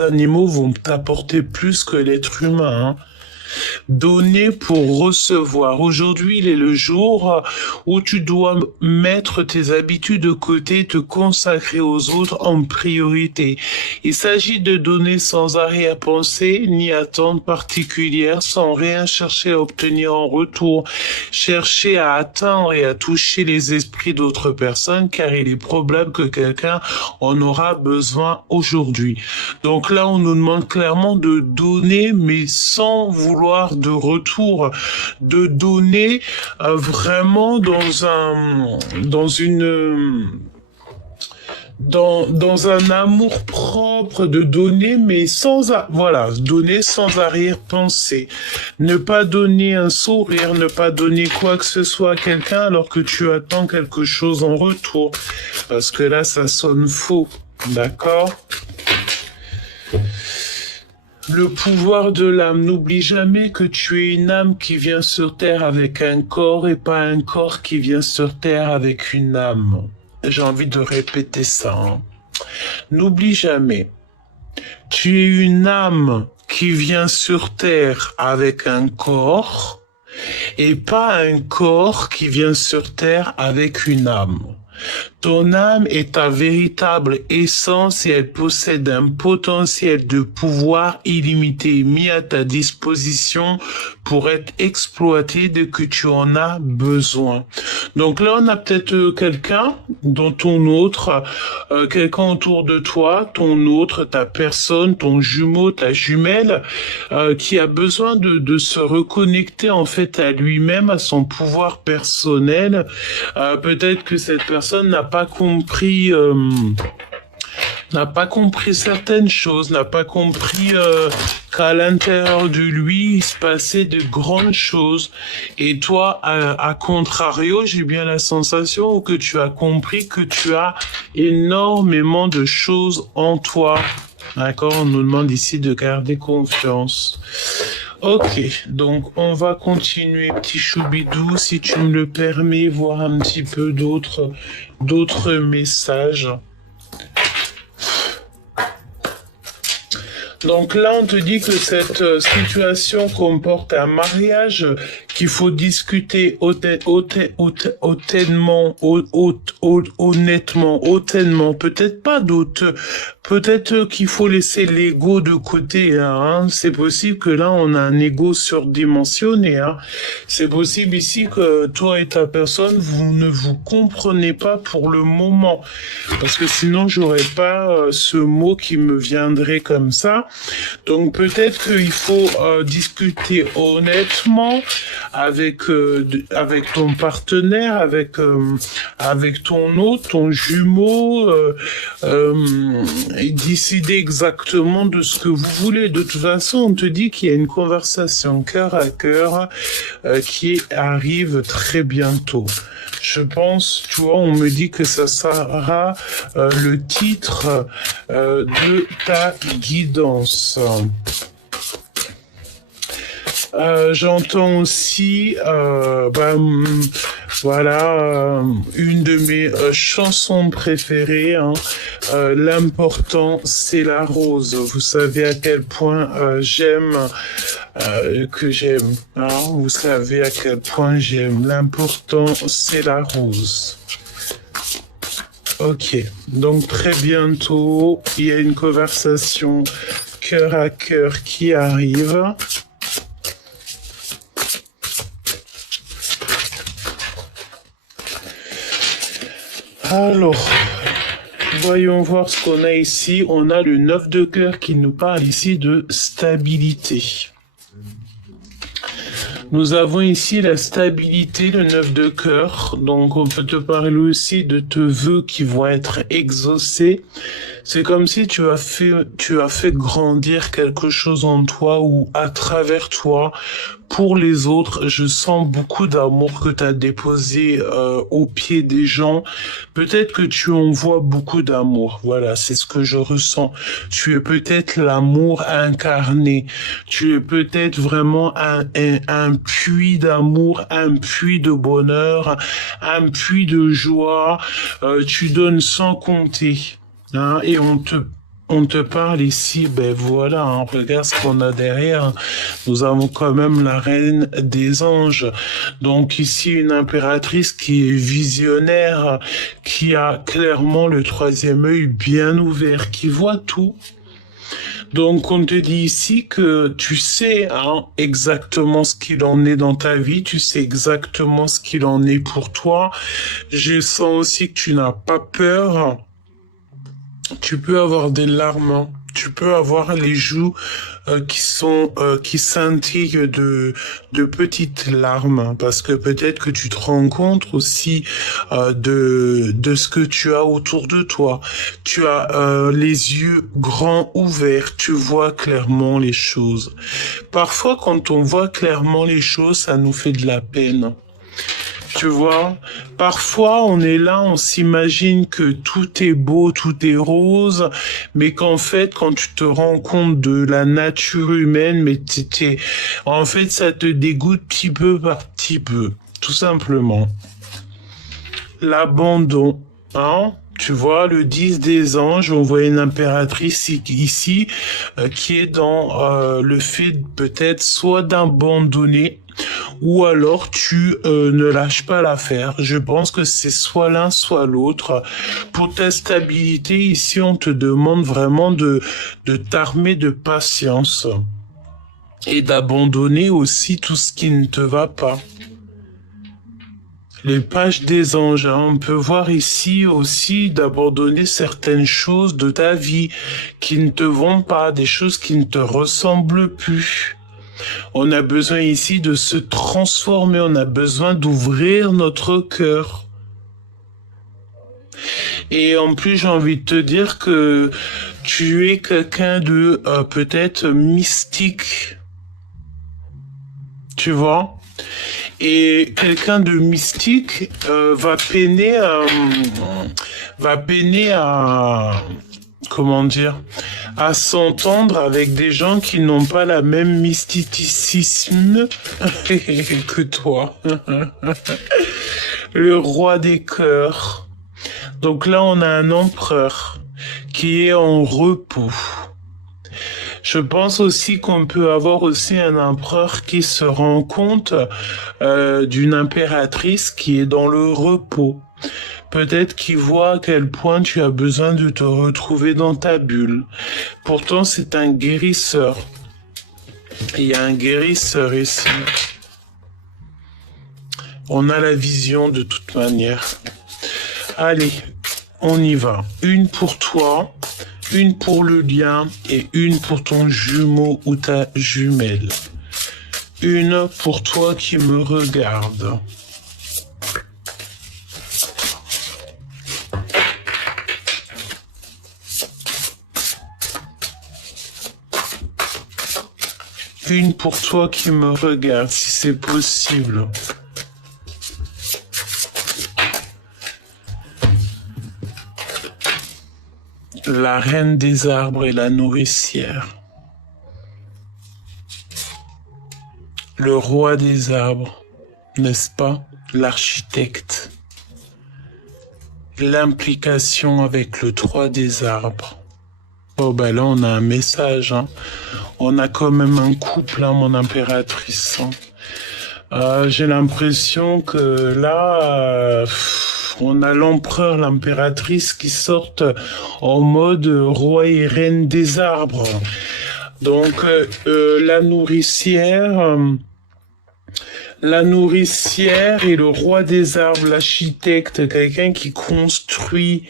animaux vont t'apporter plus que l'être humain, hein. Donner pour recevoir. Aujourd'hui, il est le jour où tu dois mettre tes habitudes de côté, te consacrer aux autres en priorité. Il s'agit de donner sans arrière-pensée ni attente particulière, sans rien chercher à obtenir en retour. Chercher à atteindre et à toucher les esprits d'autres personnes, car il est probable que quelqu'un en aura besoin aujourd'hui. Donc là, on nous demande clairement de donner, mais sans vouloir de retour, de donner vraiment dans un amour propre, de donner, mais voilà, donner sans arrière-pensée. Ne pas donner un sourire, ne pas donner quoi que ce soit à quelqu'un alors que tu attends quelque chose en retour. Parce que là, ça sonne faux. D'accord ? Le pouvoir de l'âme. N'oublie jamais que tu es une âme qui vient sur Terre avec un corps et pas un corps qui vient sur Terre avec une âme. J'ai envie de répéter ça, hein. N'oublie jamais. Tu es une âme qui vient sur Terre avec un corps et pas un corps qui vient sur Terre avec une âme. Ton âme est ta véritable essence et elle possède un potentiel de pouvoir illimité mis à ta disposition pour être exploité dès que tu en as besoin. Donc là, on a peut-être quelqu'un dans ton autre, quelqu'un autour de toi, ton autre, ta personne, ton jumeau, ta jumelle, qui a besoin de se reconnecter en fait à lui-même, à son pouvoir personnel. Peut-être que cette personne n'a pas compris certaines choses, n'a pas compris qu'à l'intérieur de lui, il se passait de grandes choses. Et toi, à contrario, j'ai bien la sensation que tu as compris que tu as énormément de choses en toi. D'accord, on nous demande ici de garder confiance. Ok, donc on va continuer, petit choubidou, si tu me le permets, voir un petit peu d'autres messages. Donc là, on te dit que cette situation comporte un mariage qu'il faut discuter honnêtement, peut-être pas peut-être qu'il faut laisser l'ego de côté, hein. C'est possible que là, on a un ego surdimensionné, hein. C'est possible ici que toi et ta personne, vous ne vous comprenez pas pour le moment. Parce que sinon, j'aurais pas ce mot qui me viendrait comme ça. Donc peut-être qu'il faut discuter honnêtement avec ton partenaire, avec ton autre, ton jumeau, et décider exactement de ce que vous voulez. De toute façon, on te dit qu'il y a une conversation cœur à cœur qui arrive très bientôt. Je pense, tu vois, on me dit que ça sera le titre de ta guidance. J'entends aussi, voilà, une de mes chansons préférées, hein. L'important, c'est la rose. Vous savez à quel point j'aime, que j'aime, hein. Vous savez à quel point j'aime. L'important, c'est la rose. Ok, donc très bientôt, il y a une conversation cœur à cœur qui arrive. Alors, voyons voir ce qu'on a ici. On a le 9 de cœur qui nous parle ici de stabilité. Nous avons ici la stabilité, le 9 de cœur. Donc, on peut te parler aussi de tes vœux qui vont être exaucés. C'est comme si tu as fait grandir quelque chose en toi ou à travers toi. Pour les autres, je sens beaucoup d'amour que tu as déposé au pied des gens. Peut-être que tu envoies beaucoup d'amour. Voilà, c'est ce que je ressens. Tu es peut-être l'amour incarné. Tu es peut-être vraiment un puits d'amour, un puits de bonheur, un puits de joie. Tu donnes sans compter. Hein, et on te On te parle ici, ben voilà, hein, regarde ce qu'on a derrière. Nous avons quand même la reine des anges. Donc ici, une impératrice qui est visionnaire, qui a clairement le troisième œil bien ouvert, qui voit tout. Donc on te dit ici que tu sais hein, exactement ce qu'il en est dans ta vie, tu sais exactement ce qu'il en est pour toi. Je sens aussi que tu n'as pas peur. Tu peux avoir des larmes, tu peux avoir les joues qui scintillent de petites larmes, parce que peut-être que tu te rends compte aussi de ce que tu as autour de toi. Tu as les yeux grands ouverts, tu vois clairement les choses. Parfois, quand on voit clairement les choses, ça nous fait de la peine. Tu vois, parfois on est là, on s'imagine que tout est beau, tout est rose, mais qu'en fait, quand tu te rends compte de la nature humaine, en fait, ça te dégoûte petit peu par petit peu, tout simplement. L'abandon, hein? Tu vois, le 10 des anges, on voit une impératrice ici qui est dans le fait peut-être soit d'abandonner ou alors tu ne lâches pas l'affaire. Je pense que c'est soit l'un, soit l'autre. Pour ta stabilité, ici, on te demande vraiment de t'armer de patience et d'abandonner aussi tout ce qui ne te va pas. Les pages des anges, hein, on peut voir ici aussi d'abandonner certaines choses de ta vie qui ne te vont pas, des choses qui ne te ressemblent plus. On a besoin ici de se transformer, on a besoin d'ouvrir notre cœur. Et en plus, j'ai envie de te dire que tu es quelqu'un de peut-être mystique. Tu vois? Et quelqu'un de mystique va peiner à comment dire, à s'entendre avec des gens qui n'ont pas la même mysticisme que toi. Le roi des cœurs. Donc là, on a un empereur qui est en repos. Je pense aussi qu'on peut avoir aussi un empereur qui se rend compte d'une impératrice qui est dans le repos. Peut-être qu'il voit à quel point tu as besoin de te retrouver dans ta bulle. Pourtant, c'est un guérisseur. Il y a un guérisseur ici. On a la vision de toute manière. Allez, on y va. Une pour toi, une pour le lien et une pour ton jumeau ou ta jumelle. Une pour toi qui me regarde. Une pour toi qui me regarde, si c'est possible. La reine des arbres et la nourricière. Le roi des arbres, n'est-ce pas? L'architecte. L'implication avec le 3 des arbres. Oh ben là on a un message, hein. On a quand même un couple, hein, mon impératrice. J'ai l'impression que là, on a l'empereur, l'impératrice qui sortent en mode roi et reine des arbres. Donc la nourricière et le roi des arbres, l'architecte, quelqu'un qui construit,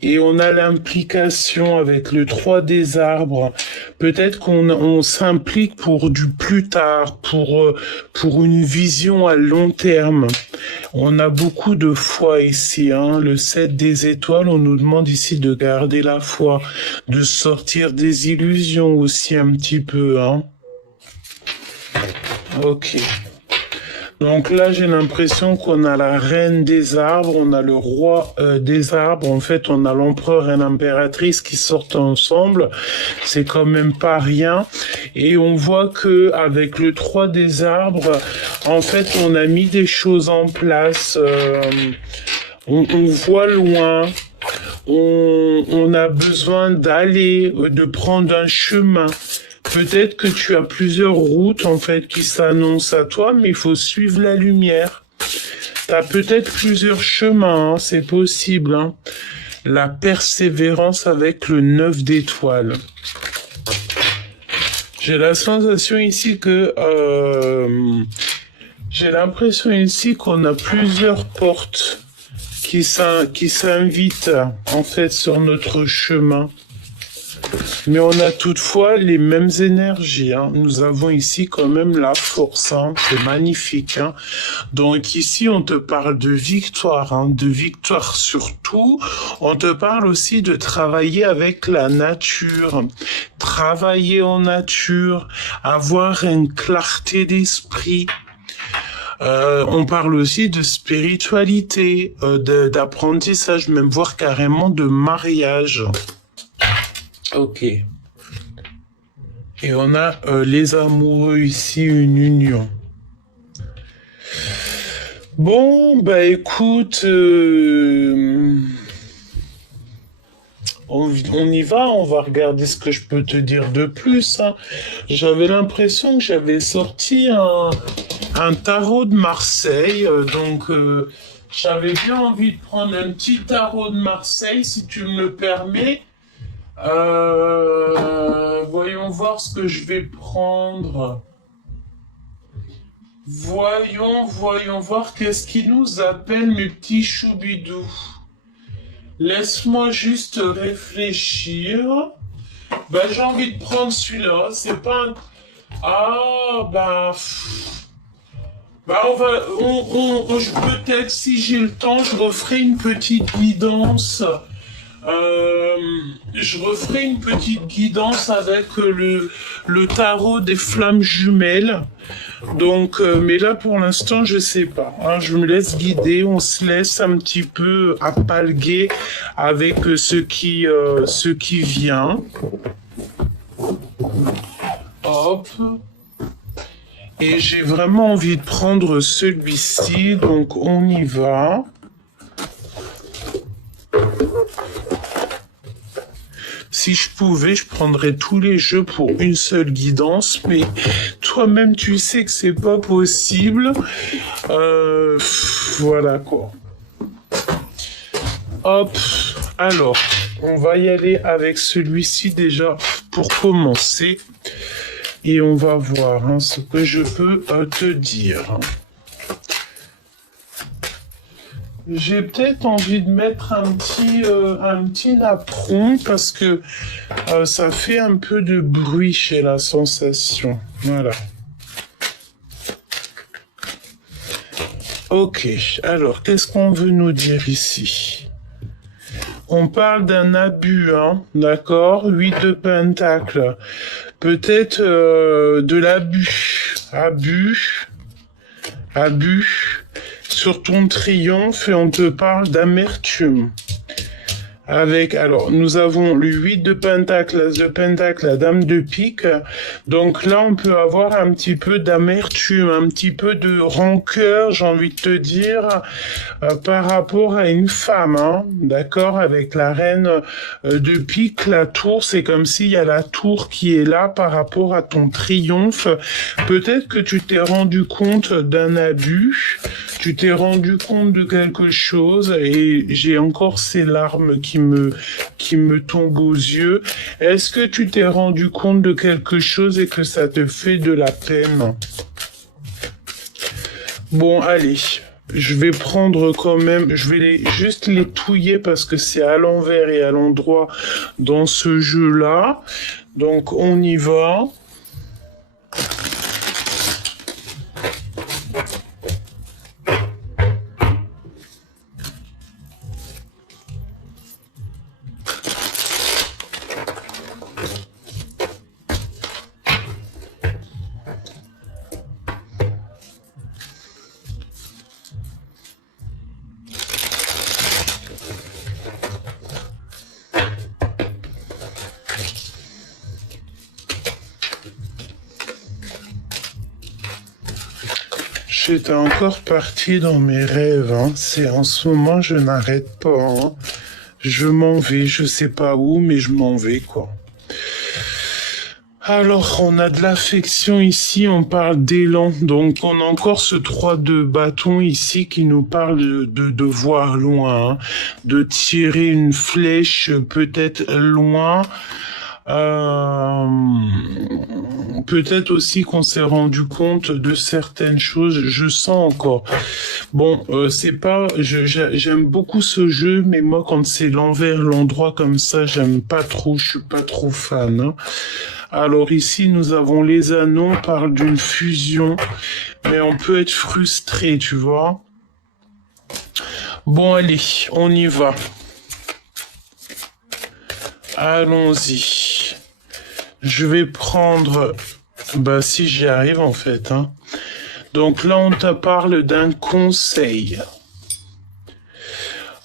et on a l'implication avec le 3 des arbres. Peut-être qu'on s'implique pour du plus tard, pour une vision à long terme. On a beaucoup de foi ici, hein. Le 7 des étoiles, on nous demande ici de garder la foi, de sortir des illusions aussi un petit peu, hein. Ok. Donc là, j'ai l'impression qu'on a la reine des arbres, on a le roi des arbres. En fait, on a l'empereur et l'impératrice qui sortent ensemble. C'est quand même pas rien. Et on voit que avec le 3 des arbres, en fait, on a mis des choses en place. On voit loin. on a besoin d'aller, de prendre un chemin. Peut-être que tu as plusieurs routes en fait qui s'annoncent à toi, mais il faut suivre la lumière. Tu as peut-être plusieurs chemins, hein, c'est possible. Hein. La persévérance avec le 9 d'étoiles. J'ai la sensation ici que... j'ai l'impression ici qu'on a plusieurs portes qui s'invitent en fait sur notre chemin. Mais on a toutefois les mêmes énergies. Hein. Nous avons ici quand même la force. Hein. C'est magnifique. Hein. Donc ici, on te parle de victoire. Hein. De victoire surtout. On te parle aussi de travailler avec la nature. Travailler en nature. Avoir une clarté d'esprit. On parle aussi de spiritualité, d'apprentissage, même voire carrément de mariage. Ok. Et on a les amoureux ici, une union. Bon, bah écoute, on y va, on va regarder ce que je peux te dire de plus. Hein. J'avais l'impression que j'avais sorti un tarot de Marseille, donc j'avais bien envie de prendre un petit tarot de Marseille, si tu me le permets. Voyons voir ce que je vais prendre. Voyons voir qu'est-ce qui nous appelle, mes petits choubidous. Laisse-moi juste réfléchir. Ben, j'ai envie de prendre celui-là. C'est pas un... Ah, ben... Bah peut-être si j'ai le temps, je referai une petite guidance. Je referai une petite guidance avec le tarot des flammes jumelles. Donc, mais là pour l'instant, je sais pas. Hein, je me laisse guider, on se laisse un petit peu appalguer avec ce qui vient. Hop. Et j'ai vraiment envie de prendre celui-ci, donc on y va. Si je pouvais, je prendrais tous les jeux pour une seule guidance, mais toi-même tu sais que c'est pas possible. Voilà quoi. Hop, alors, on va y aller avec celui-ci déjà pour commencer. Et on va voir hein, ce que je peux te dire. J'ai peut-être envie de mettre un petit napperon parce que ça fait un peu de bruit chez la sensation. Voilà. Ok, alors qu'est-ce qu'on veut nous dire ici? On parle d'un abus, hein, d'accord? 8 de pentacles. Peut-être de l'abus. Abus sur ton triomphe et on te parle d'amertume. Alors, nous avons le 8 de pentacle, l'as de pentacle, la dame de pique. Donc là, on peut avoir un petit peu d'amertume, un petit peu de rancœur, j'ai envie de te dire, par rapport à une femme, hein, d'accord? Avec la reine de pique, la tour, c'est comme s'il y a la tour qui est là par rapport à ton triomphe. Peut-être que tu t'es rendu compte d'un abus, tu t'es rendu compte de quelque chose et j'ai encore ces larmes qui me tombe aux yeux. Est-ce que tu t'es rendu compte de quelque chose et que ça te fait de la peine? Bon, allez. Je vais prendre quand même, je vais juste les touiller parce que c'est à l'envers et à l'endroit dans ce jeu-là. Donc, on y va. J'étais encore partie dans mes rêves. Hein. C'est en ce moment, je n'arrête pas. Hein. Je m'en vais, je sais pas où, mais je m'en vais, quoi. Alors, on a de l'affection ici, on parle d'élan. Donc, on a encore ce 3 de bâton ici qui nous parle de voir loin, hein, de tirer une flèche peut-être loin. Euh, Peut-être aussi qu'on s'est rendu compte de certaines choses. Je sens encore. Bon, c'est pas. J'aime beaucoup ce jeu, mais moi, quand c'est l'envers, l'endroit comme ça, j'aime pas trop. Je suis pas trop fan. Hein. Alors ici, nous avons les anneaux. On parle d'une fusion, mais on peut être frustré, tu vois. Bon, allez, on y va. Allons-y. Je vais prendre, bah si j'y arrive en fait, hein. Donc là on te parle d'un conseil.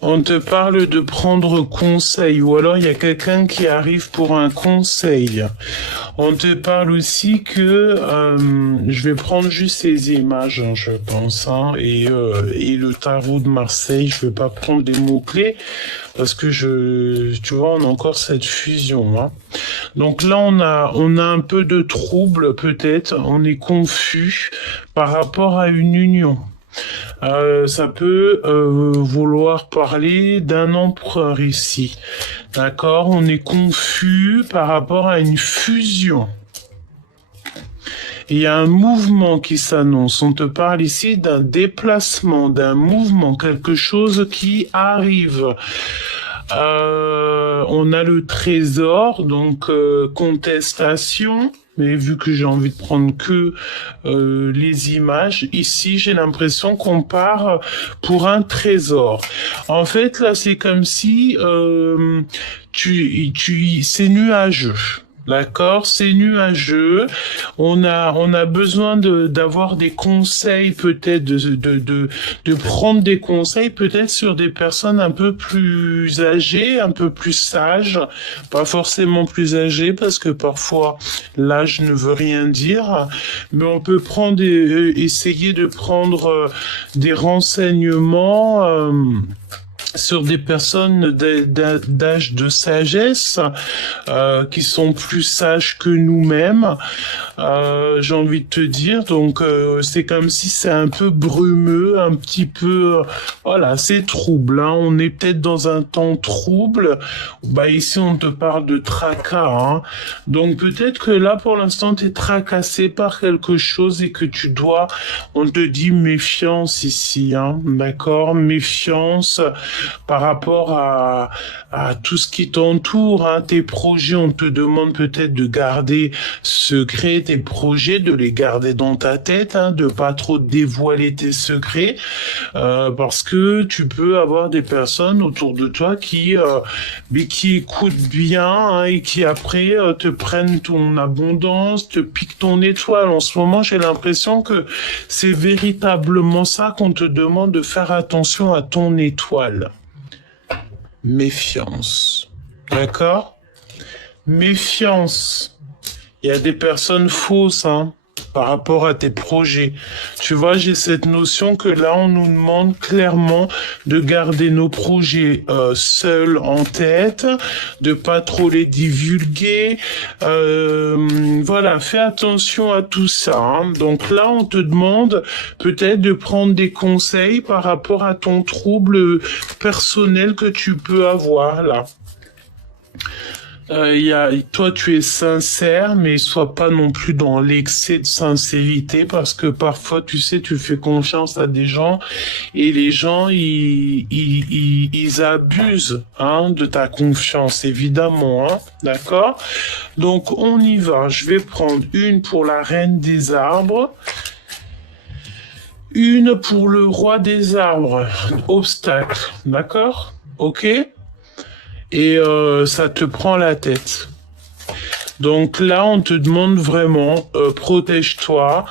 On te parle de prendre conseil, ou alors il y a quelqu'un qui arrive pour un conseil. On te parle aussi que je vais prendre juste ces images, hein, je pense, hein, et le tarot de Marseille. Je vais pas prendre des mots clés parce que tu vois, on a encore cette fusion. Hein. Donc là, on a un peu de trouble peut-être. On est confus par rapport à une union. Ça peut vouloir parler d'un empereur ici. D'accord? On est confus par rapport à une fusion. Il y a un mouvement qui s'annonce. On te parle ici d'un déplacement, d'un mouvement, quelque chose qui arrive. On a le trésor, donc contestation. Mais vu que j'ai envie de prendre que les images, ici j'ai l'impression qu'on part pour un trésor. En fait, là c'est comme si c'est nuageux. D'accord, c'est nuageux. On a besoin d'avoir des conseils, peut-être de prendre des conseils, peut-être sur des personnes un peu plus âgées, un peu plus sages, pas forcément plus âgées, parce que parfois l'âge ne veut rien dire, mais on peut prendre essayer de prendre des renseignements. Sur des personnes d'âge de sagesse qui sont plus sages que nous-mêmes, j'ai envie de te dire. Donc c'est comme si c'est un peu brumeux, un petit peu, voilà, c'est trouble. Hein. On est peut-être dans un temps trouble. Bah ici on te parle de tracas. Hein. Donc peut-être que là pour l'instant tu es tracassé par quelque chose et que tu dois, on te dit méfiance ici, hein, d'accord, méfiance par rapport à tout ce qui t'entoure, hein, tes projets, on te demande peut-être de garder secret tes projets, de les garder dans ta tête, hein, de pas trop dévoiler tes secrets, parce que tu peux avoir des personnes autour de toi qui écoutent bien, hein, et qui après te prennent ton abondance, te piquent ton étoile. En ce moment, j'ai l'impression que c'est véritablement ça qu'on te demande, de faire attention à ton étoile. Méfiance. D'accord? Méfiance. Il y a des personnes fausses, hein, par rapport à tes projets. Tu vois, j'ai cette notion que là, on nous demande clairement de garder nos projets seuls en tête, de pas trop les divulguer. Voilà, fais attention à tout ça. Hein. Donc là, on te demande peut-être de prendre des conseils par rapport à ton trouble personnel que tu peux avoir là. Toi, tu es sincère, mais sois pas non plus dans l'excès de sincérité, parce que parfois, tu sais, tu fais confiance à des gens et les gens, ils abusent, hein, de ta confiance, évidemment, hein, d'accord? Donc, on y va. Je vais prendre une pour la reine des arbres, une pour le roi des arbres, obstacle, d'accord? Ok? Et ça te prend la tête. Donc là, on te demande vraiment, protège-toi.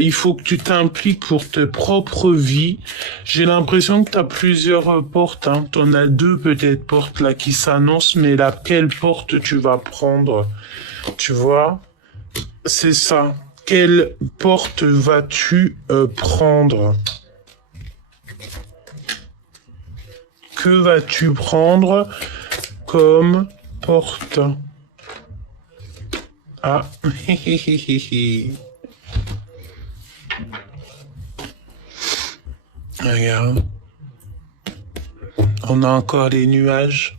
Il faut que tu t'impliques pour ta propre vie. J'ai l'impression que tu as plusieurs portes. Hein. Tu en as deux peut-être portes là qui s'annoncent, mais laquelle porte tu vas prendre? Tu vois? C'est ça. Quelle porte vas-tu prendre? que vas-tu prendre comme porte? Ah, regarde, on a encore des nuages.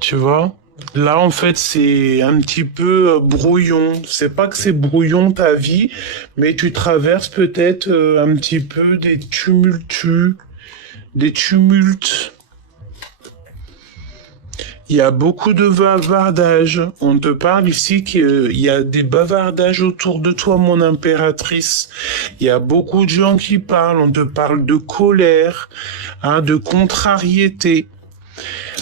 Tu vois? Là, en fait, c'est un petit peu brouillon. C'est pas que c'est brouillon ta vie, mais tu traverses peut-être un petit peu des tumultes. Il y a beaucoup de bavardages. On te parle ici qu'il y a des bavardages autour de toi, mon impératrice. Il y a beaucoup de gens qui parlent. On te parle de colère, hein, de contrariété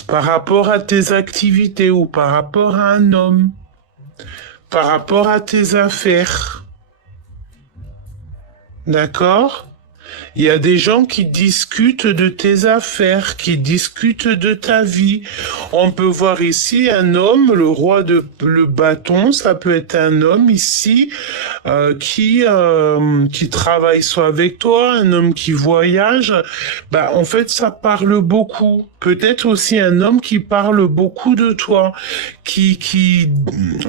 par rapport à tes activités ou par rapport à un homme, par rapport à tes affaires. D'accord? Il y a des gens qui discutent de tes affaires, qui discutent de ta vie. On peut voir ici un homme, le roi de le bâton, ça peut être un homme ici qui travaille soit avec toi, un homme qui voyage. Bah en fait ça parle beaucoup. Peut-être aussi un homme qui parle beaucoup de toi, qui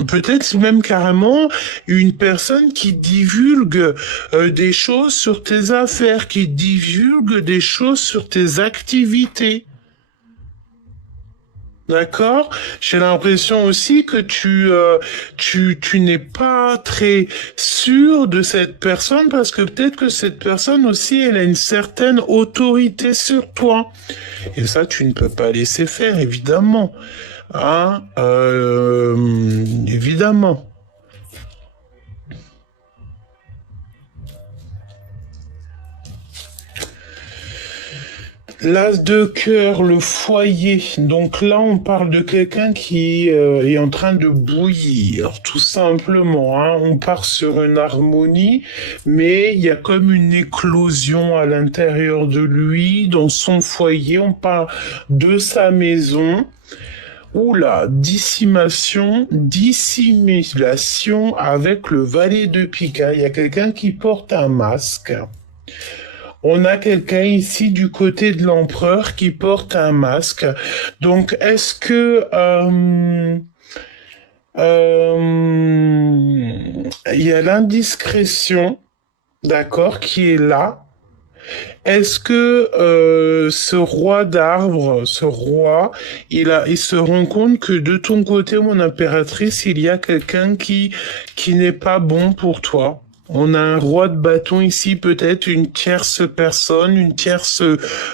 peut-être même carrément une personne qui divulgue des choses sur tes affaires, qui divulgue des choses sur tes activités. D'accord? J'ai l'impression aussi que tu n'es pas très sûr de cette personne parce que peut-être que cette personne aussi, elle a une certaine autorité sur toi. Et ça, tu ne peux pas laisser faire, évidemment. Hein? Évidemment. L'as de cœur, le foyer. Donc là, on parle de quelqu'un qui est en train de bouillir, tout simplement. Hein. On part sur une harmonie, mais il y a comme une éclosion à l'intérieur de lui, dans son foyer. On parle de sa maison. Oula, dissimulation avec le valet de pique. Il y a quelqu'un qui porte un masque. On a quelqu'un ici du côté de l'empereur qui porte un masque. Donc, est-ce que il y a l'indiscrétion, d'accord, qui est là? Est-ce que ce roi d'arbre, ce roi, il se rend compte que de ton côté, mon impératrice, il y a quelqu'un qui n'est pas bon pour toi? On a un roi de bâton ici, peut-être une tierce personne, une tierce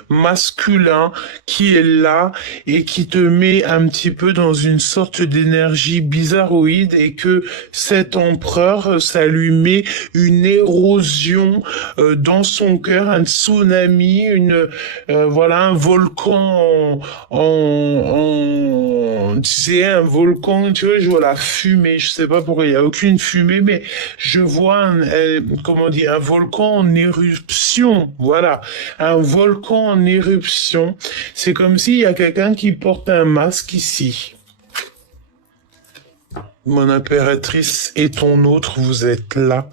masculin qui est là et qui te met un petit peu dans une sorte d'énergie bizarroïde et que cet empereur, ça lui met une érosion dans son cœur, un tsunami, voilà, un volcan tu sais, un volcan, tu vois, je vois la fumée, je sais pas pourquoi il y a aucune fumée, mais je vois comment dire, un volcan en éruption, voilà, un volcan en éruption. C'est comme s'il y a quelqu'un qui porte un masque ici. Mon impératrice et ton autre, vous êtes là,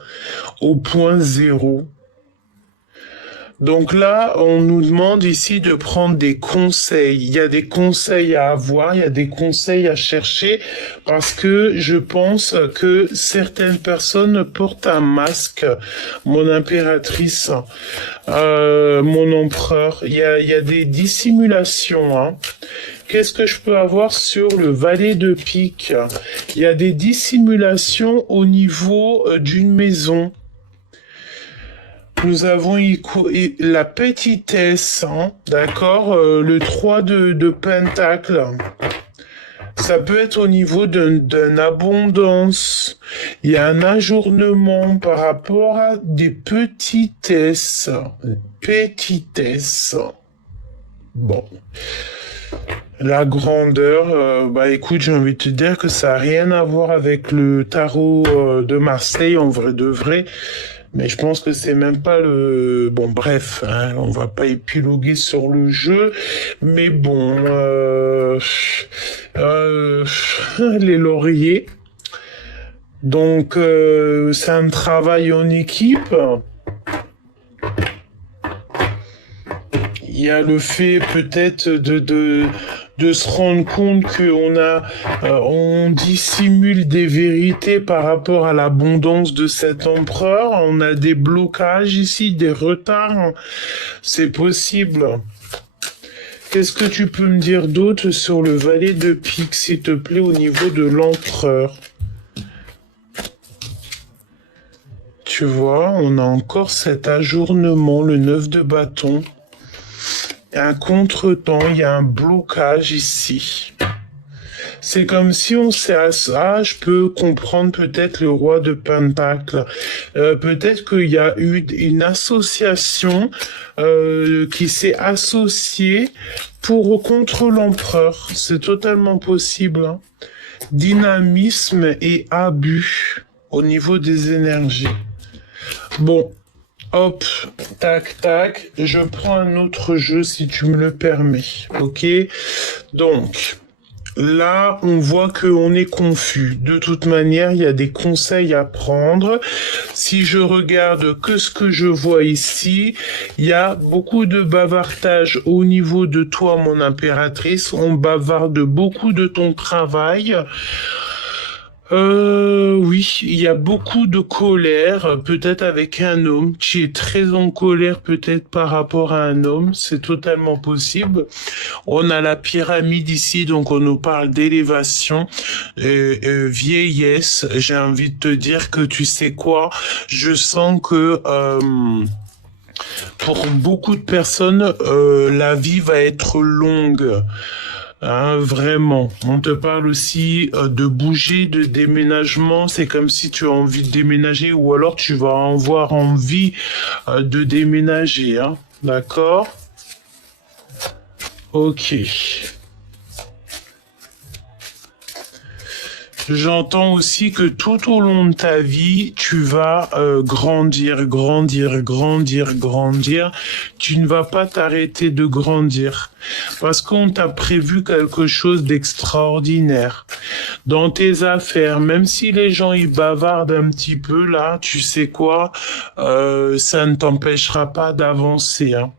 au point zéro. Donc là, on nous demande ici de prendre des conseils. Il y a des conseils à avoir, il y a des conseils à chercher parce que je pense que certaines personnes portent un masque. Mon impératrice, mon empereur, il y a des dissimulations, hein. Qu'est-ce que je peux avoir sur le valet de pique? Il y a des dissimulations au niveau d'une maison. Nous avons la petitesse, hein, d'accord, le 3 de pentacle. Ça peut être au niveau d'une abondance. Il y a un ajournement par rapport à des petitesses. Petitesses. Bon. La grandeur, bah écoute, j'ai envie de te dire que ça n'a rien à voir avec le tarot de Marseille, en vrai de vrai. Mais je pense que c'est même pas le... Bon, bref, hein, on va pas épiloguer sur le jeu. Mais bon, les lauriers. Donc, c'est un travail en équipe. il y a le fait peut-être de se rendre compte on dissimule des vérités par rapport à l'abondance de cet empereur. On a des blocages ici, des retards. C'est possible. Qu'est-ce que tu peux me dire d'autre sur le valet de pique, s'il te plaît, au niveau de l'empereur? Tu vois, on a encore cet ajournement, le 9 de bâton. Il y a un contretemps, il y a un blocage ici. C'est comme si on s'est... Ah, je peux comprendre peut-être le roi de Pentacle. Peut-être qu'il y a eu une association qui s'est associée contre l'empereur. C'est totalement possible. Hein. Dynamisme et abus au niveau des énergies. Bon, hop, tac, tac. Je prends un autre jeu si tu me le permets. Ok? Donc... Là, on voit qu'on est confus. De toute manière, il y a des conseils à prendre. Si je regarde que ce que je vois ici, il y a beaucoup de bavardage au niveau de toi, mon impératrice. On bavarde beaucoup de ton travail. Oui, il y a beaucoup de colère, peut-être avec un homme. Tu es très en colère peut-être par rapport à un homme, c'est totalement possible. On a la pyramide ici, donc on nous parle d'élévation, vieillesse. J'ai envie de te dire que tu sais quoi, je sens que pour beaucoup de personnes, la vie va être longue. Hein, vraiment. On te parle aussi de bouger, de déménagement. C'est comme si tu as envie de déménager ou alors tu vas avoir envie de déménager. Hein. D'accord? Ok. J'entends aussi que tout au long de ta vie, tu vas grandir, grandir, grandir, grandir. Tu ne vas pas t'arrêter de grandir parce qu'on t'a prévu quelque chose d'extraordinaire dans tes affaires. Même si les gens y bavardent un petit peu là, tu sais quoi, ça ne t'empêchera pas d'avancer. Hein.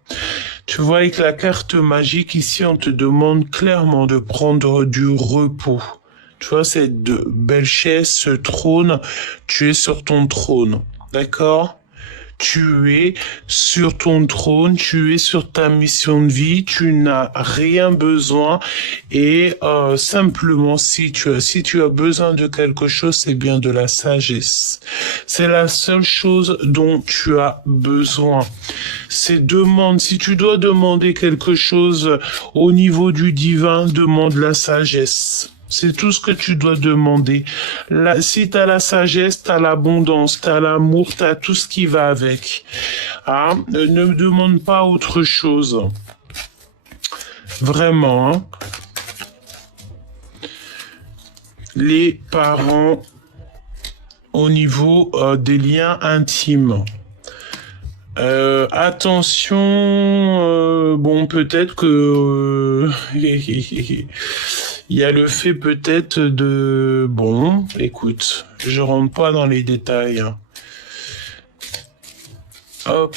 Tu vois, avec la carte magique ici, on te demande clairement de prendre du repos. Tu vois, cette belle chaise, ce trône, tu es sur ton trône, d'accord? Tu es sur ton trône, tu es sur ta mission de vie, tu n'as rien besoin et simplement si tu as besoin de quelque chose, c'est bien de la sagesse. C'est la seule chose dont tu as besoin. Si tu dois demander quelque chose au niveau du divin, demande la sagesse. C'est tout ce que tu dois demander. Là, si tu as la sagesse, tu as l'abondance, tu as l'amour, tu as tout ce qui va avec. Hein? Ne me demande pas autre chose. Vraiment. Hein? Les parents au niveau des liens intimes. Attention, bon, peut-être que... Il y a le fait peut-être de... Bon, écoute, je rentre pas dans les détails. Hein. Hop.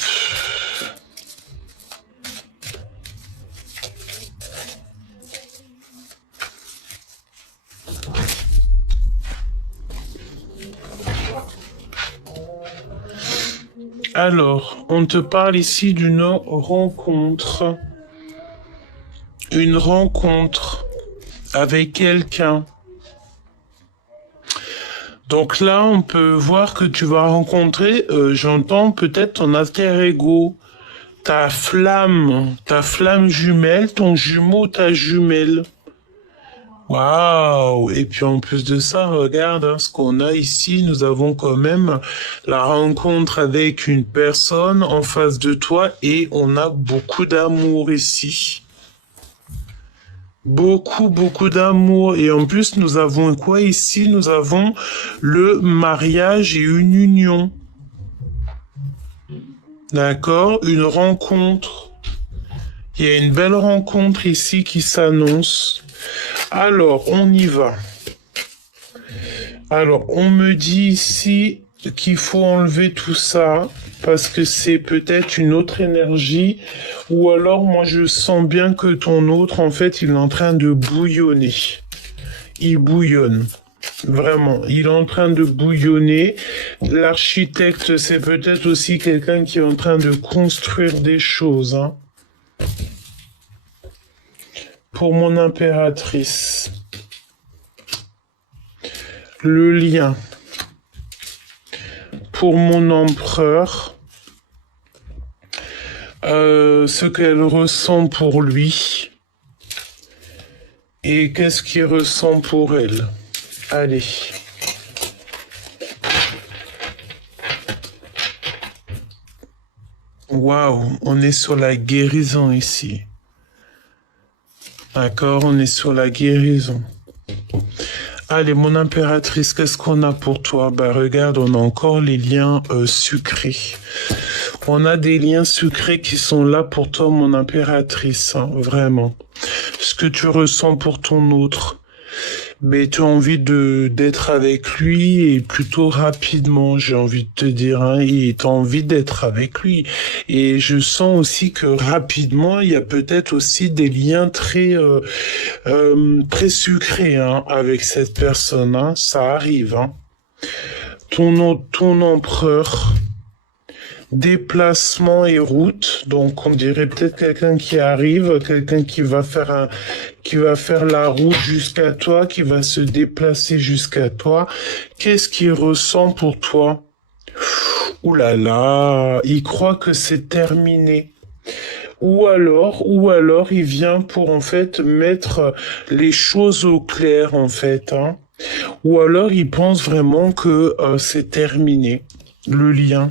Alors, on te parle ici d'une rencontre. Une rencontre avec quelqu'un. Donc là, on peut voir que tu vas rencontrer, j'entends peut-être ton alter ego, ta flamme jumelle, ton jumeau, ta jumelle. Waouh! Et puis en plus de ça, regarde hein, ce qu'on a ici. Nous avons quand même la rencontre avec une personne en face de toi et on a beaucoup d'amour ici. Beaucoup, beaucoup d'amour. Et en plus, nous avons quoi ici? Nous avons le mariage et une union. D'accord? Une rencontre. Il y a une belle rencontre ici qui s'annonce. Alors, on y va. Alors, on me dit ici qu'il faut enlever tout ça parce que c'est peut-être une autre énergie, ou alors moi je sens bien que ton autre, en fait, il est en train de bouillonner. Il bouillonne. Vraiment, il est en train de bouillonner. L'architecte, c'est peut-être aussi quelqu'un qui est en train de construire des choses, hein. Pour mon impératrice. Le lien. Pour mon empereur. Ce qu'elle ressent pour lui. Et qu'est-ce qu'il ressent pour elle. Allez. Waouh, on est sur la guérison ici. D'accord, on est sur la guérison. Allez, mon impératrice, qu'est-ce qu'on a pour toi? Bah regarde, on a encore les liens sucrés. On a des liens sucrés qui sont là pour toi, mon impératrice, hein, vraiment. Ce que tu ressens pour ton autre. Mais tu as envie d'être avec lui et plutôt rapidement, j'ai envie de te dire, hein, et tu as envie d'être avec lui. Et je sens aussi que rapidement, il y a peut-être aussi des liens très sucrés, hein, avec cette personne, hein, ça arrive, hein. Ton empereur, déplacement et route, donc on dirait peut-être quelqu'un qui arrive, quelqu'un qui va faire la route jusqu'à toi, qui va se déplacer jusqu'à toi. Qu'est-ce qu'il ressent pour toi? Ouh là là, il croit que c'est terminé. Ou alors il vient pour en fait mettre les choses au clair en fait, hein. Ou alors il pense vraiment que c'est terminé, le lien.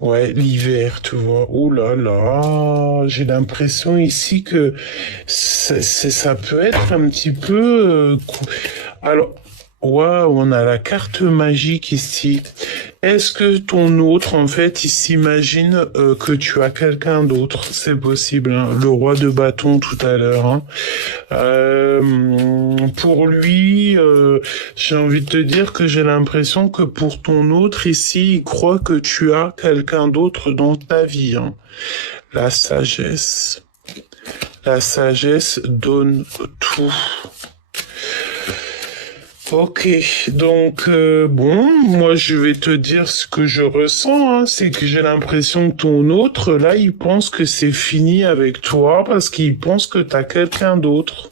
Ouais, l'hiver, tu vois. Ouh là là, j'ai l'impression ici que ça peut être un petit peu... Alors, waouh, on a la carte magique ici. Est-ce que ton autre, en fait, il s'imagine que tu as quelqu'un d'autre? C'est possible, hein. Le roi de bâton tout à l'heure, hein. Pour lui, j'ai envie de te dire que j'ai l'impression que pour ton autre ici, il croit que tu as quelqu'un d'autre dans ta vie, hein. La sagesse. La sagesse donne tout. Ok, donc bon, moi je vais te dire ce que je ressens, hein, c'est que j'ai l'impression que ton autre, là, il pense que c'est fini avec toi parce qu'il pense que t'as quelqu'un d'autre.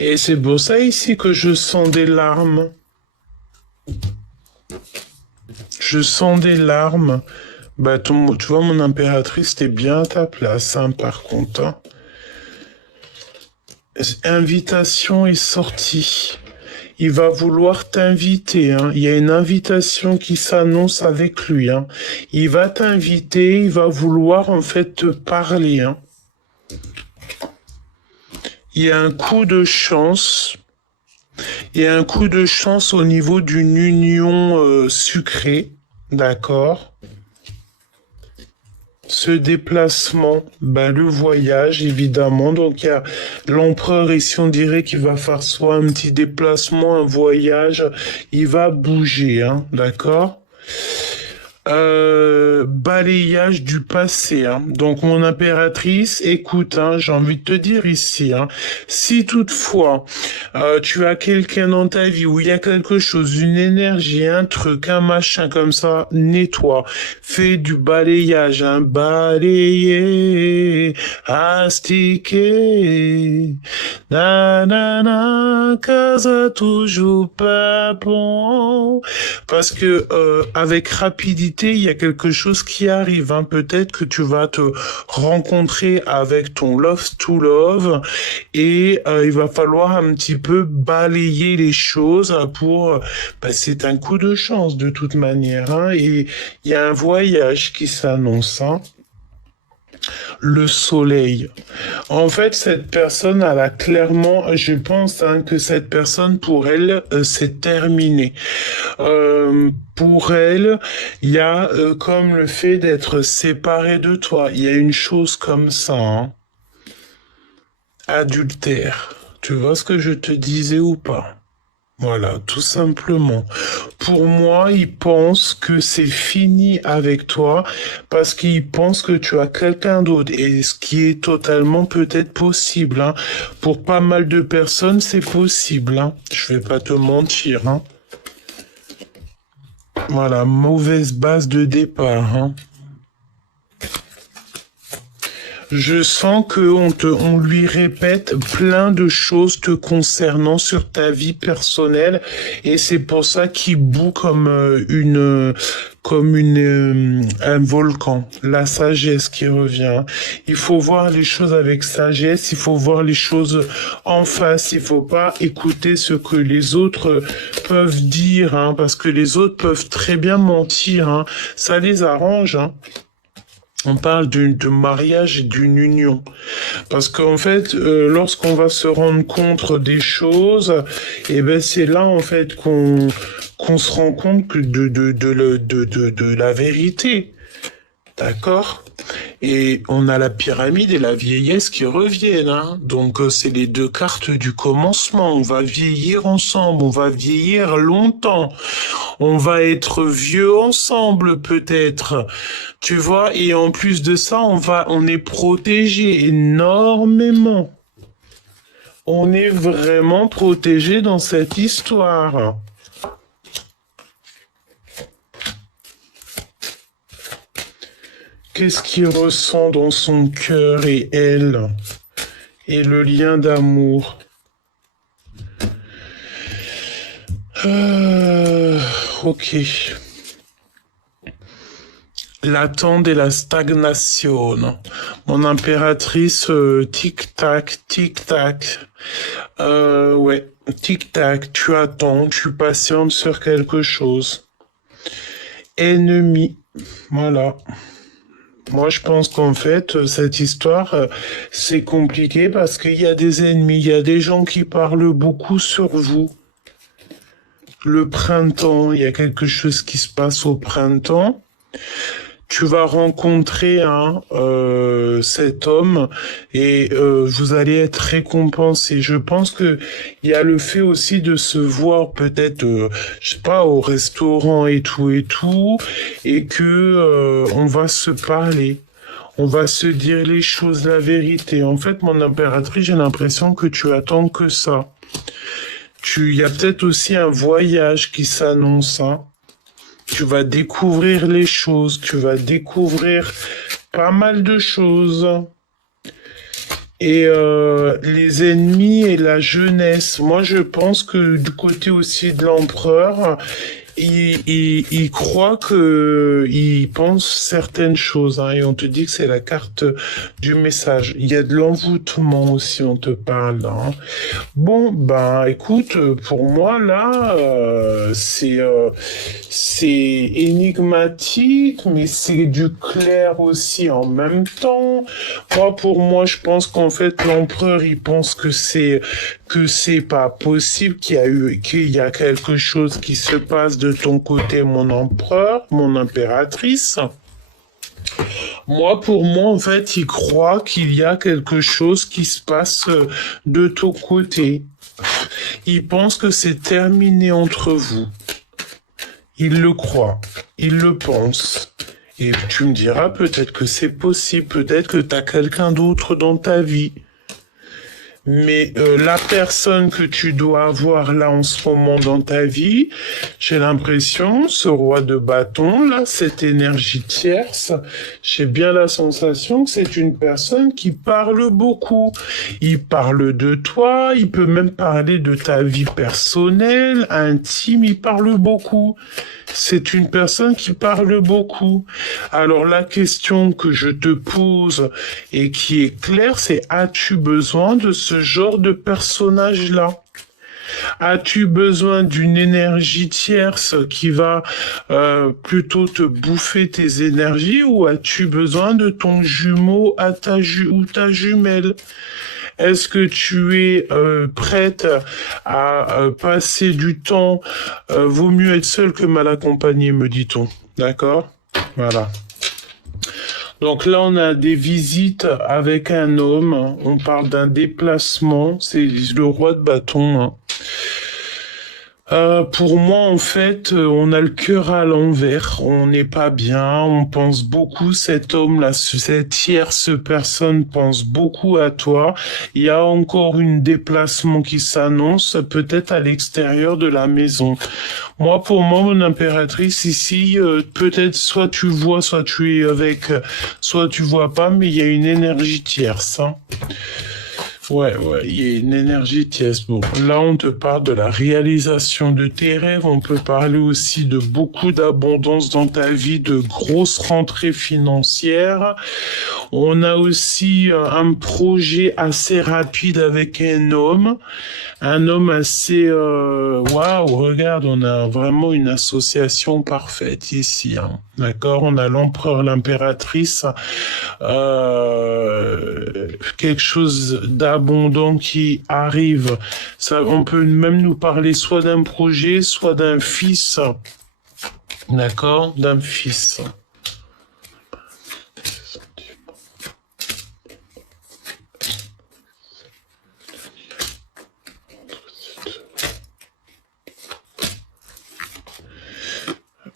Et c'est pour ça ici que je sens des larmes. Je sens des larmes. Bah, tu vois, mon impératrice, t'es bien à ta place, hein, par contre, hein. Invitation est sortie. Il va vouloir t'inviter, hein. Il y a une invitation qui s'annonce avec lui, hein. Il va t'inviter, il va vouloir en fait te parler, hein. Il y a un coup de chance. Il y a un coup de chance au niveau d'une union sucrée, d'accord? Ce déplacement, ben le voyage évidemment, donc il y a l'empereur ici, on dirait qu'il va faire soit un petit déplacement, un voyage, il va bouger, hein, d'accord? Balayage du passé, hein. Donc mon impératrice, écoute, hein, j'ai envie de te dire ici, hein, si toutefois tu as quelqu'un dans ta vie où il y a quelque chose, une énergie, un truc, un machin comme ça, nettoie, fais du balayage, hein, balayer, astiquer, na, casa toujours pas bon, parce que avec rapidité, il y a quelque chose qui arrive, hein. Peut-être que tu vas te rencontrer avec ton love to love et il va falloir un petit peu balayer les choses pour... c'est un coup de chance de toute manière, hein. Et il y a un voyage qui s'annonce, hein. Le soleil. En fait, cette personne, elle a clairement, je pense, hein, que cette personne, pour elle, c'est terminé. Pour elle, il y a comme le fait d'être séparé de toi. Il y a une chose comme ça, hein. Adultère. Tu vois ce que je te disais ou pas? Voilà, tout simplement. Pour moi, il pense que c'est fini avec toi parce qu'il pense que tu as quelqu'un d'autre et ce qui est totalement peut-être possible, hein. Pour pas mal de personnes, c'est possible, hein. Je vais pas te mentir, hein. Voilà, mauvaise base de départ, hein. Je sens on lui répète plein de choses te concernant sur ta vie personnelle et c'est pour ça qu'il bout un volcan. La sagesse qui revient. Il faut voir les choses avec sagesse, il faut voir les choses en face, il faut pas écouter ce que les autres peuvent dire, hein, parce que les autres peuvent très bien mentir, hein. Ça les arrange, hein. On parle de mariage et d'une union. Parce qu'en fait, lorsqu'on va se rendre compte des choses, et ben c'est là en fait qu'on se rend compte que de la vérité. D'accord? Et on a la pyramide et la vieillesse qui reviennent, hein. Donc c'est les deux cartes du commencement. On va vieillir ensemble, on va vieillir longtemps. On va être vieux ensemble peut-être. Tu vois, et en plus de ça, on est protégé énormément. On est vraiment protégé dans cette histoire. Qu'est-ce qu'il ressent dans son cœur et elle? Et le lien d'amour. Ok. L'attente et la stagnation. Mon impératrice, tic-tac, tic-tac. Ouais, tic-tac, tu attends, tu patientes sur quelque chose. Ennemi, voilà. Moi, je pense qu'en fait, cette histoire, c'est compliqué parce qu'il y a des ennemis, il y a des gens qui parlent beaucoup sur vous. Le printemps, il y a quelque chose qui se passe au printemps. Tu vas rencontrer cet homme et vous allez être récompensé. Je pense que il y a le fait aussi de se voir peut-être, je sais pas, au restaurant et tout, et que on va se parler. On va se dire les choses, la vérité. En fait, mon impératrice, j'ai l'impression que tu attends que ça. Il y a peut-être aussi un voyage qui s'annonce, hein. Tu vas découvrir les choses, tu vas découvrir pas mal de choses. Et les ennemis et la jeunesse. Moi, je pense que du côté aussi de l'empereur, il croit que il pense certaines choses, hein, et on te dit que c'est la carte du message. Il y a de l'envoûtement aussi, on te parle, hein. Bon, ben, écoute, pour moi là, c'est énigmatique, mais c'est du clair aussi en même temps. Pour moi, je pense qu'en fait, l'empereur, il pense que c'est pas possible qu'il y a quelque chose qui se passe de ton côté, mon empereur, mon impératrice. Moi, pour moi, en fait, il croit qu'il y a quelque chose qui se passe de ton côté. Il pense que c'est terminé entre vous. Il le croit. Il le pense. Et tu me diras, peut-être que c'est possible, peut-être que tu as quelqu'un d'autre dans ta vie. Mais la personne que tu dois avoir là en ce moment dans ta vie, j'ai l'impression, ce roi de bâton, là, cette énergie tierce, j'ai bien la sensation que c'est une personne qui parle beaucoup. Il parle de toi, il peut même parler de ta vie personnelle, intime, il parle beaucoup. C'est une personne qui parle beaucoup. Alors la question que je te pose et qui est claire, c'est as-tu besoin de ce genre de personnage-là? As-tu besoin d'une énergie tierce qui va plutôt te bouffer tes énergies ou as-tu besoin de ton jumeau ou ta jumelle? Est-ce que tu es prête à passer du temps? Vaut mieux être seul que mal accompagné, me dit-on. D'accord? Voilà. Donc là, on a des visites avec un homme. On parle d'un déplacement. C'est le roi de bâton, hein. Pour moi, en fait, on a le cœur à l'envers, on n'est pas bien, on pense beaucoup, cet homme-là, cette tierce personne pense beaucoup à toi. Il y a encore une déplacement qui s'annonce, peut-être à l'extérieur de la maison. Moi, pour moi, mon impératrice ici, peut-être soit tu vois, soit tu es avec, soit tu vois pas, mais il y a une énergie tierce, hein. Ouais, il y a une énergie tierce. Bon, là, on te parle de la réalisation de tes rêves. On peut parler aussi de beaucoup d'abondance dans ta vie, de grosses rentrées financières. On a aussi un projet assez rapide avec un homme assez waouh, regarde, on a vraiment une association parfaite ici, hein. D'accord, on a l'empereur, l'impératrice, quelque chose d'abondant qui arrive. Ça, on peut même nous parler soit d'un projet, soit d'un fils. D'accord, d'un fils.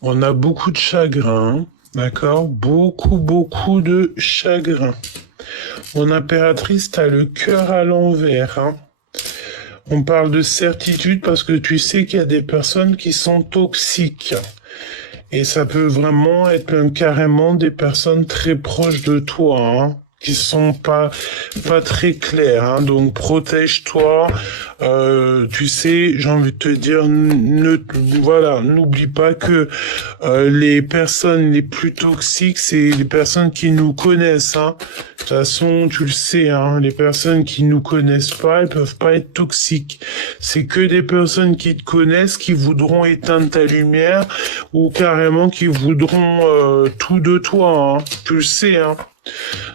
On a beaucoup de chagrin, hein. D'accord, beaucoup de chagrin. Mon impératrice, t'as le cœur à l'envers, hein. On parle de certitude parce que tu sais qu'il y a des personnes qui sont toxiques. Et ça peut vraiment être même carrément des personnes très proches de toi, hein, qui sont pas très claires, hein. Donc protège-toi. Tu sais, j'ai envie de te dire, voilà, n'oublie pas que les personnes les plus toxiques, c'est les personnes qui nous connaissent, hein. De toute façon, tu le sais, hein, les personnes qui nous connaissent pas, elles peuvent pas être toxiques. C'est que des personnes qui te connaissent, qui voudront éteindre ta lumière ou carrément qui voudront tout de toi, hein. Tu le sais, hein.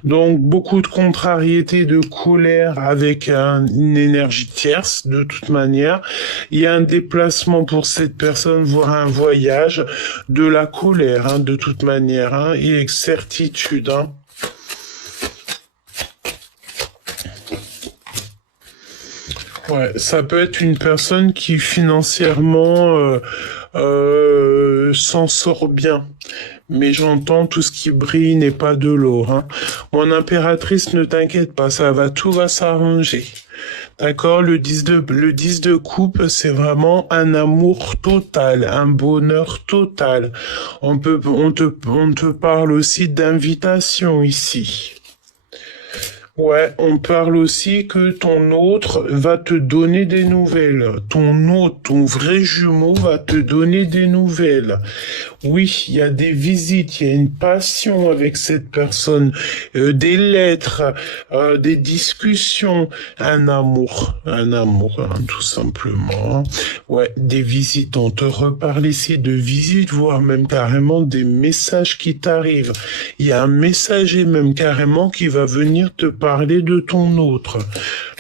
Donc beaucoup de contrariété, de colère avec une énergie tierce de toute manière. Il y a un déplacement pour cette personne, voire un voyage, de la colère, hein, de toute manière, hein, et certitude, hein. Ouais, ça peut être une personne qui financièrement s'en sort bien. Mais j'entends tout ce qui brille n'est pas de l'or, hein. Mon impératrice, ne t'inquiète pas, tout va s'arranger. D'accord, le 10 de coupe, c'est vraiment un amour total, un bonheur total. On te parle aussi d'invitation ici. Ouais, on parle aussi que ton autre va te donner des nouvelles. Ton autre, ton vrai jumeau va te donner des nouvelles. Oui, il y a des visites, il y a une passion avec cette personne, des lettres, des discussions, un amour, hein, tout simplement. Ouais, des visites, on te reparle ici de visites, voire même carrément des messages qui t'arrivent. Il y a un messager même carrément qui va venir te parler de ton autre.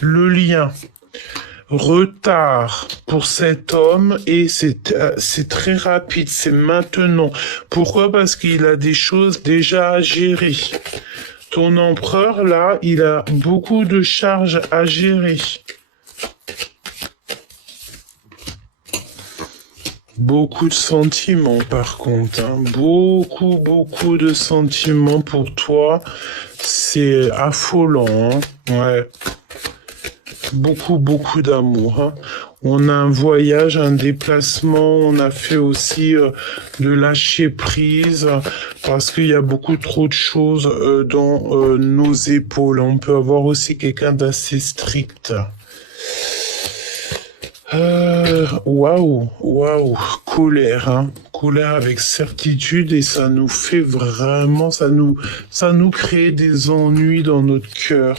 Le lien. Retard pour cet homme et c'est très rapide, c'est maintenant. Pourquoi? Parce qu'il a des choses déjà à gérer. Ton empereur, là, il a beaucoup de charges à gérer. Beaucoup de sentiments, par contre, hein. Beaucoup de sentiments pour toi. C'est affolant, hein. Ouais. Beaucoup d'amour, hein. On a un voyage, un déplacement, on a fait aussi de lâcher prise parce qu'il y a beaucoup trop de choses dans nos épaules. On peut avoir aussi quelqu'un d'assez strict. Waouh, colère, hein. Colère avec certitude et ça nous fait vraiment, ça nous crée des ennuis dans notre cœur.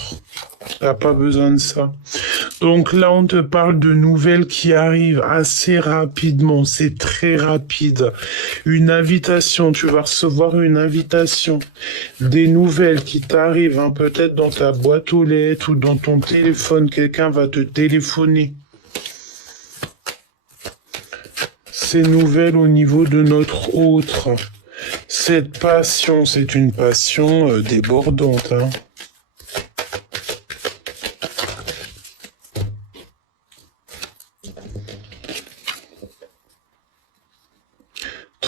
T'as pas besoin de ça. Donc là, on te parle de nouvelles qui arrivent assez rapidement. C'est très rapide. Une invitation, tu vas recevoir une invitation. Des nouvelles qui t'arrivent, hein, peut-être dans ta boîte aux lettres ou dans ton téléphone. Quelqu'un va te téléphoner. Ces nouvelles au niveau de notre autre. Cette passion, c'est une passion débordante, hein.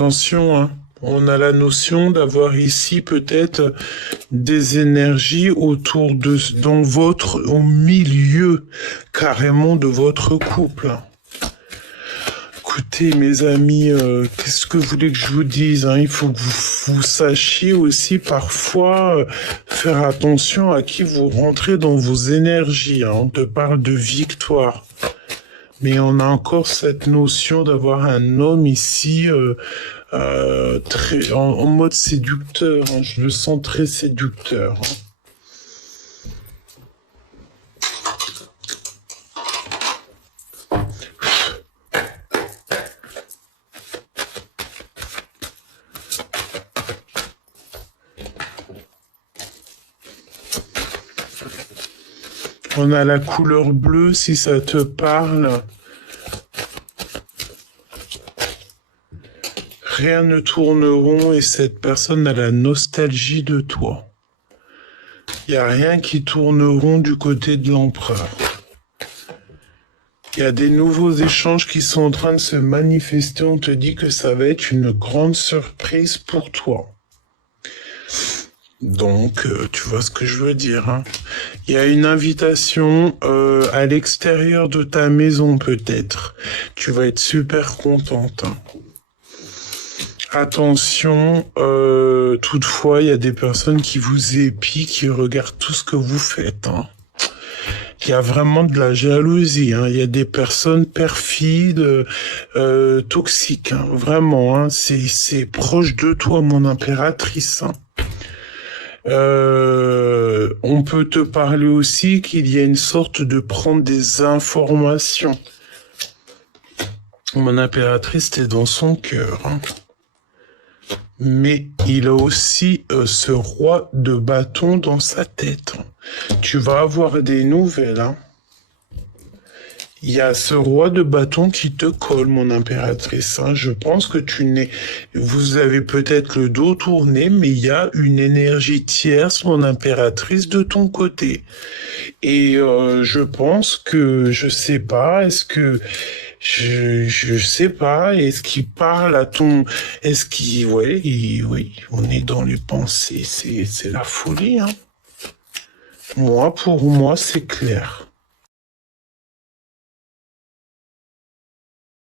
attention, hein. On a la notion d'avoir ici peut-être des énergies autour de, au milieu carrément de votre couple. Écoutez, mes amis, qu'est-ce que vous voulez que je vous dise, hein? Il faut que vous sachiez aussi parfois faire attention à qui vous rentrez dans vos énergies, hein. On te parle de victoire. Mais on a encore cette notion d'avoir un homme ici très en mode séducteur, hein. Je le sens très séducteur, hein. On a la couleur bleue, si ça te parle. Rien ne tourne rond et cette personne a la nostalgie de toi. Il n'y a rien qui tourne rond du côté de l'empereur. Il y a des nouveaux échanges qui sont en train de se manifester. On te dit que ça va être une grande surprise pour toi. Donc, tu vois ce que je veux dire, hein. Il y a une invitation à l'extérieur de ta maison, peut-être. Tu vas être super contente, hein. Attention, toutefois, il y a des personnes qui vous épient, qui regardent tout ce que vous faites, hein. Il y a vraiment de la jalousie, hein. Il y a des personnes perfides, toxiques, hein. Vraiment, hein. C'est proche de toi, mon impératrice, hein. On peut te parler aussi qu'il y a une sorte de prendre des informations. Mon impératrice, t'es dans son cœur, hein. Mais il a aussi ce roi de bâton dans sa tête. Tu vas avoir des nouvelles, hein. Il y a ce roi de bâton qui te colle, mon impératrice, hein. Je pense que vous avez peut-être le dos tourné, mais il y a une énergie tierce, mon impératrice, de ton côté. Et je pense que, je sais pas, je sais pas, est-ce qu'il parle à ton, oui, on est dans les pensées, c'est la folie, hein. Pour moi, c'est clair.